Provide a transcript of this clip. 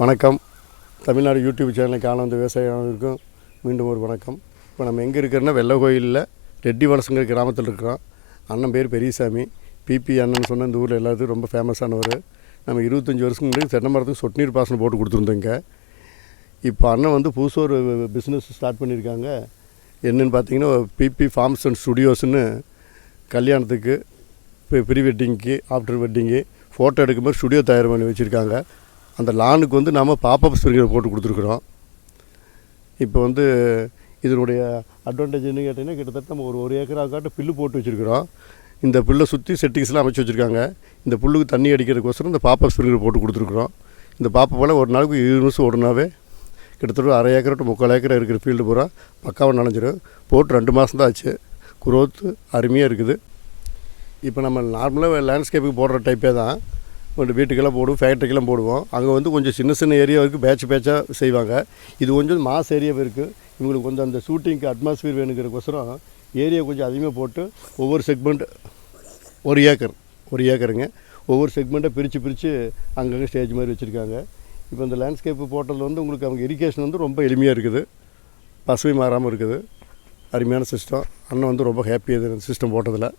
வணக்கம். தமிழ்நாடு யூடியூப் சேனலை காண வந்த விவசாயிகளுக்கும் மீண்டும் ஒரு வணக்கம். இப்போ நம்ம எங்கே இருக்கிறோன்னா வெள்ளக்கோயிலில் ரெட்டி வலசுங்கிற கிராமத்தில் இருக்கிறோம். அண்ணன் பேர் பெரியசாமி. பிபி அண்ணன் சொன்ன இந்த ஊரில் எல்லாத்துக்கும் ரொம்ப ஃபேமஸானவர். நம்ம 25 வருஷத்துக்கு முன்னாடி தென்னை மரத்துக்கு சொட்டு நீர் பாசனம் போட்டு கொடுத்துருந்தோங்க. இப்போ அண்ணன் வந்து புதுசாக ஒரு பிஸ்னஸ் ஸ்டார்ட் பண்ணியிருக்காங்க. என்னென்னு பார்த்தீங்கன்னா பிபி ஃபார்ம்ஸ் அண்ட் ஸ்டுடியோஸ்னு கல்யாணத்துக்கு இப்போ ப்ரீ வெட்டிங்க்கு ஆஃப்டர் வெட்டிங்கு ஃபோட்டோ எடுக்கும்போது ஸ்டுடியோ தயார் பண்ணி வச்சுருக்காங்க. அந்த லானுக்கு வந்து நாம் பாப்பப் ஸ்ப்ரிங்கர் போட்டு கொடுத்துருக்குறோம். இப்போ வந்து இதனுடைய அட்வான்டேஜ் என்ன கேட்டிங்கன்னா, கிட்டத்தட்ட நம்ம ஒரு ஏக்கராக்காட்டு புல்லு போட்டு வச்சுருக்குறோம். இந்த புல்லை சுற்றி செட்டிங்ஸ்லாம் அமைச்சு வச்சுருக்காங்க. இந்த புல்லுக்கு தண்ணி அடிக்கிறதுக்கோசரம் இந்த பாப்பப் ஸ்ப்ரிங்கர் போட்டு கொடுத்துருக்குறோம். இந்த பாப்பப்பால் ஒரு நாளைக்கு 20 நிமிஷம் ஓடுனாவே கிட்டத்தட்ட அரை ஏக்கர் டு 3/4 ஏக்கர் இருக்கிற ஃபீல்டு பூரா பக்காவாக நனைஞ்சிடும். போட்டு 2 மாதம் தான் ஆச்சு. குரோத்து அருமையாக இருக்குது. இப்போ நம்ம நார்மலாக லேண்ட்ஸ்கேப்புக்கு போடுற டைப்பே தான். கொஞ்சம் வீட்டுக்கெல்லாம் போடுவோம், ஃபேக்ட்ரிக்கெல்லாம் போடுவோம். அங்கே வந்து கொஞ்சம் சின்ன சின்ன ஏரியா இருக்குது, பேட்சாக செய்வாங்க. இது கொஞ்சம் மாஸ் ஏரியாவே இருக்குது. இவங்களுக்கு கொஞ்சம் அந்த ஷூட்டிங்க்கு அட்மாஸ்பியர் வேணுங்கிறக்கோசரம் ஏரியா கொஞ்சம் அதிகமாக போட்டு ஒவ்வொரு செக்மெண்ட் ஒரு ஏக்கருங்க ஒவ்வொரு செக்மெண்ட்டாக பிரித்து அங்கங்கே ஸ்டேஜ் மாதிரி வச்சுருக்காங்க. இப்போ இந்த லேண்ட்ஸ்கேப்பு போட்டதில் வந்து உங்களுக்கு அவங்க இரிகேஷன் வந்து ரொம்ப எளிமையாக இருக்குது, பசுமை மாறாமல் இருக்குது. அருமையான சிஸ்டம். அண்ணன் வந்து ரொம்ப ஹாப்பியாக இருக்குது சிஸ்டம் போட்டதில்.